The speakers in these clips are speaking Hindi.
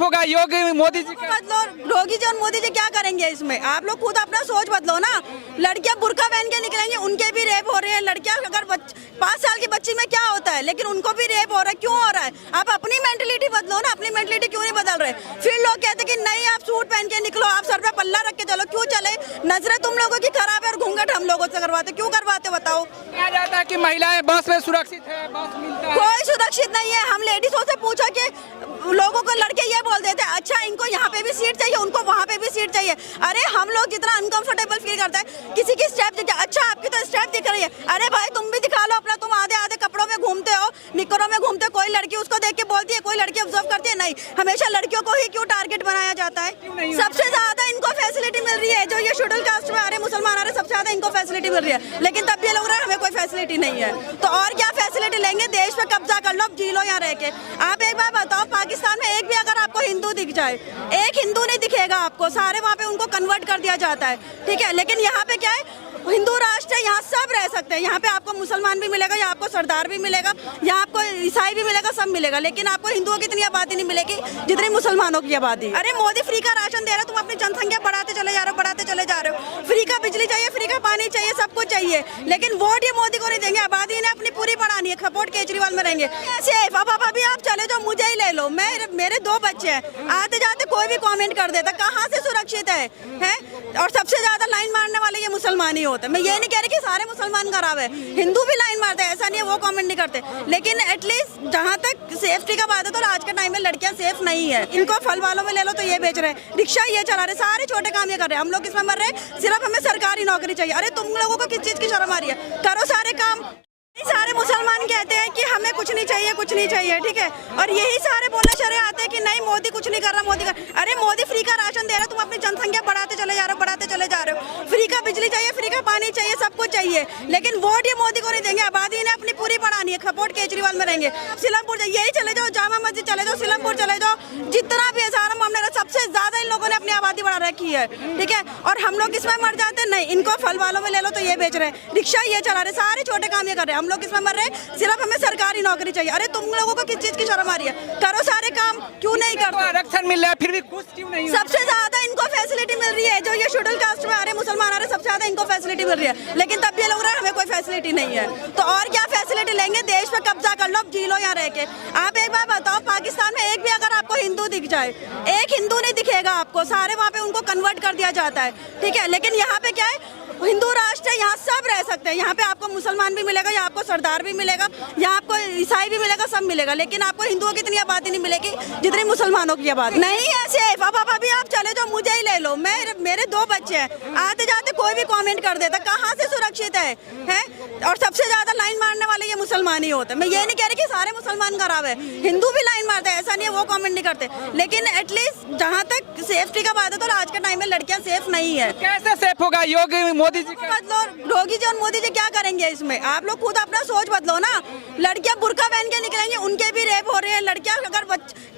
सेफ होगा योगी मोदी जी का? बदलो, योगी जी और मोदी जी क्या करेंगे इसमें? आप लोग खुद अपना सोच बदलो ना। लड़कियां बुर्का पहन के निकलेंगी, उनके भी रेप हो रहे हैं। लड़कियां अगर 5 साल की बच्ची में क्या होता है, लेकिन उनको भी रेप हो रहा है। क्यों हो रहा है? आप अपनी मेंटलिटी बदलो ना। अपनी मेंटलिटी क्यों नहीं बदल रहे? फिर लोग कहते कि नहीं आप सूट पहन के निकलो, आप सर पे पल्ला रख के चलो। क्यों चले? नजरें तुम लोगों की खराब है और घूंघट हम लोगों से करवाते। क्यों करवाते बताओ? कहा जाता है कि महिलाएं बस में सुरक्षित है, बस मिलता है। कोई सुरक्षित नहीं है। हम लेडीजों से पूछा कि लोगों को लड़के ये बोल देते हैं अच्छा इनको यहाँ पे भी सीट चाहिए, उनको वहाँ पे भी सीट चाहिए। अरे हम लोग जितना अनकंफर्टेबल फील करते हैं, किसी की स्टेप दिखे, अच्छा आपकी तो स्टेप दिख रही है, अरे भाई तुम भी दिखा लो अपना। तुम आधे आधे कपड़ों में घूमते हो, निकरों में घूमते हो। कोई लड़की उसको देख के बोलती है, कोई लड़की ऑब्जर्व करती है? नहीं, हमेशा लड़कियों को ही क्यों टारगेट बनाया जाता है? सबसे ज्यादा इनको फैसिलिटी मिल रही है। जो ये शेड्यूल कास्ट में आ रहे मुसलमान आ रहे, सबसे ज्यादा इनको फैसिलिटी मिल रही है। लेकिन तब भी लोग रहे हमें कोई फैसिलिटी नहीं है। तो और क्या फैसिलिटी लेंगे? देश पे कब्जा कर लो, जी लो यहाँ रह के। आप एक बार बताओ, पाकिस्तान में एक भी अगर आपको हिंदू दिख जाए, एक हिंदू नहीं दिखेगा आपको। सारे वहाँ पे उनको कन्वर्ट कर दिया जाता है, ठीक है। लेकिन यहाँ पे क्या है, हिंदू राष्ट्र है, यहाँ सब रह सकते हैं। यहाँ पे आपको मुसलमान भी मिलेगा, यहाँ आपको सरदार भी मिलेगा, यहाँ आपको ईसाई भी मिलेगा, सब मिलेगा। लेकिन आपको हिंदुओं की इतनी आबादी नहीं मिलेगी जितनी मुसलमानों की आबादी। अरे मोदी फ्री का राशन दे रहा है, तुम अपनी जनसंख्या बढ़ाते चले जा रहे हो, बढ़ाते चले जा रहे हो। फ्री का बिजली चाहिए, फ्री का पानी चाहिए, सब कुछ चाहिए। लेकिन वोट ये मोदी को नहीं देंगे। आबादी ने अपनी पूरी बढ़ानी है, सपोर्ट केजरीवाल में रहेंगे। सेफ अब अभी आप चले जाओ, मुझे ही ले लो। मेरे 2 बच्चे हैं, आते जाते कोई भी कमेंट कर देता, कहाँ से सुरक्षित है? और सबसे ज्यादा लाइन मारने वाले ये मुसलमान ही होते हैं। मैं ये नहीं कह रही कि सारे मुसलमान खराब है, हिंदू भी लाइन मारते हैं, ऐसा नहीं है वो कमेंट नहीं करते। लेकिन एटलीस्ट जहाँ तक सेफ्टी का बात है, तो आज के टाइम में लड़कियां सेफ नहीं है। इनको फल वालों में ले लो तो ये बेच रहे हैं, रिक्शा ये चला रहे, सारे छोटे काम ये कर रहे हैं। हम लोग इसमें मर रहे हैं, सिर्फ हमें सरकारी नौकरी चाहिए। अरे तुम लोगों को किस चीज की शर्म आ रही है? करो सारे काम। सारे मुसलमान कहते हैं कि हमें कुछ नहीं चाहिए, कुछ नहीं चाहिए, ठीक है। और यही सारे बोले चले आते हैं कि नहीं मोदी कुछ नहीं कर रहा, मोदी का। अरे मोदी फ्री का राशन दे रहा है, तुम अपनी जनसंख्या बढ़ाते चले जा रहे हो, बढ़ाते चले जा रहे हो। फ्री का बिजली चाहिए, फ्री का पानी चाहिए, सब कुछ चाहिए। लेकिन वोट ये मोदी को नहीं देंगे। आबादी ने अपनी पूरी बढ़ानी है, सपोर्ट केजरीवाल में रहेंगे। सिलमपुर यही चले जाओ, जामा मस्जिद चले जाओ, सिलमपुर चले जाओ, जितना भी है सारा मामला, सबसे ज्यादा इन लोगों ने अपनी आबादी बढ़ा रखी है, ठीक है। और हम लोग इसमें मर जाते नहीं, इनको फल वालों में ले लो तो ये बेच रहे हैं, रिक्शा ये चला रहे, सारे छोटे काम ये कर रहे हैं। हम लोग इसमें मर रहे हैं, सिर्फ हमें सरकारी नौकरी चाहिए। अरे तुम लोगों को किस चीज की शर्म आ रही है? करो सारे काम, क्यों नहीं करते? आरक्षण मिल रहा है फिर भी खुश क्यों नहीं? सबसे ज्यादा इनको फैसिलिटी मिल रही है। जो ये शेड्यूल कास्ट में आ रहे मुसलमान आ रहे, सबसे ज्यादा इनको फैसिलिटी मिल रही है। लेकिन तब भी लोग रहे हमें कोई फैसिलिटी नहीं है। तो और क्या फैसिलिटी लेंगे? देश पे कब्जा कर लो, जी लो यहाँ रह के। आप एक बार बताओ, पाकिस्तान में एक भी अगर आपको हिंदू दिख जाए, एक हिंदू नहीं दिखेगा आपको। सारे वहाँ पे उनको कन्वर्ट कर दिया जाता है, ठीक है। लेकिन यहाँ पे क्या है, हिंदू राष्ट्र है, यहाँ सब रह सकते हैं। यहाँ पे आपको मुसलमान भी मिलेगा, यहाँ आपको सरदार भी मिलेगा, यहाँ आपको ईसाई भी मिलेगा, सब मिलेगा। लेकिन आपको हिंदुओं की इतनी आबादी नहीं मिलेगी जितनी मुसलमानों की आबादी। नहीं है सेफ अब अभी आप चले जाओ, मुझे ही ले लो। मेरे 2 बच्चे हैं, आते जाते कोई भी कमेंट कर देता, कहाँ से सुरक्षित है? और सबसे ज्यादा लाइन मारने वाले ये मुसलमान ही होते हैं। मैं ये नहीं कह रही कि सारे मुसलमान खराब है, हिंदू भी लाइन मारते हैं, ऐसा नहीं है वो कमेंट नहीं करते। लेकिन एटलीस्ट जहाँ तक सेफ्टी का बात है, तो आज के टाइम में लड़कियां सेफ नहीं है। कैसे सेफ होगा योगी मोदी जी का? बदलो, योगी जी और मोदी जी क्या करेंगे इसमें? आप लोग खुद अपना सोच बदलो ना। लड़कियां बुर्का पहन के निकलेंगी, उनके भी रेप हो रहे हैं। लड़कियां अगर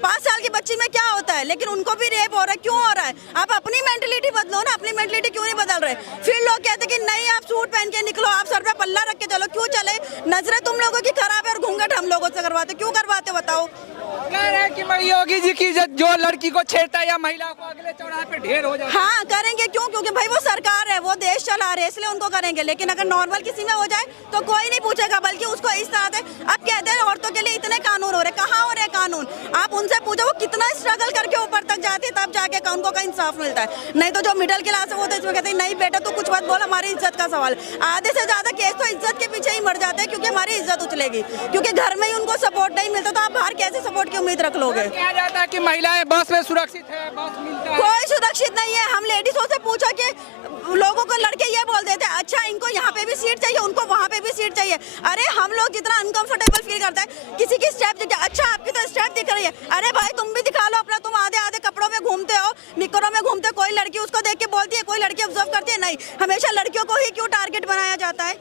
5 साल की बच्ची में क्या होता है, लेकिन उनको भी रेप हो रहा है। क्यों हो रहा है? आप अपनी मेंटलिटी बदलो ना। अपनी मेंटलिटी क्यों नहीं बदल रहे? फिर लोग कहते कि नहीं आप सूट पहन के निकलो, आप सर पे पल्ला रख के चलो। क्यों चले? नजरें तुम लोगों की खराब है और घूंघट हम लोगों से करवाते। क्यों करवाते बताओ? कह रहे हैं कि योगी जी की जो लड़की को छेड़ता है या महिला को अगले चौराहे पे ढेर हो जाए। हाँ करेंगे, क्यों? क्योंकि भाई वो सरकार है, वो देश चला रहे हैं, इसलिए उनको करेंगे। लेकिन अगर नॉर्मल किसी में हो जाए तो कोई नहीं पूछेगा, बल्कि उसको इस तरह से अब कहते हैं औरतों के लिए इतने कानून हो रहे, कहाँ हो रहे कानून? आप उनसे पूछो वो कितना स्ट्रगल करके ऊपर तक जाती है, तब जाके उनको का इंसाफ मिलता है। नहीं तो जो मिडिल क्लास है वो तो इसमें कहते हैं नहीं बेटा तू कुछ मत बोल, हमारी इज्जत का सवाल। आधे से ज्यादा केस तो इज्जत के पीछे ही मर जाते हैं, क्योंकि हमारी इज्जत उछलेगी, क्योंकि घर में ही उनको सपोर्ट नहीं मिलता। तो आप बाहर कैसे सपोर्ट की उम्मीद रख लोगे? कहा जाता है कि महिलाएं बस में सुरक्षित है, बस मिलता है। कोई सुरक्षित नहीं है। हम लेडीजों से पूछा कि लोगों को लड़के ये बोल देते हैं अच्छा इनको यहाँ पे भी सीट चाहिए, उनको वहाँ पे भी सीट चाहिए। अरे हम लोग जितना अनकंफर्टेबल फील करते हैं, किसी की स्टेप दिखे, अच्छा आपकी तो स्टेप दिख रही है, अरे भाई तुम भी दिखा लो अपना। तुम आधे आधे कपड़ों में घूमते हो, निकरों में घूमते हो। कोई लड़की उसको देख के बोलती है, कोई लड़की ऑब्जर्व करती है? नहीं, हमेशा लड़कियों को ही क्यों टारगेट बनाया जाता है?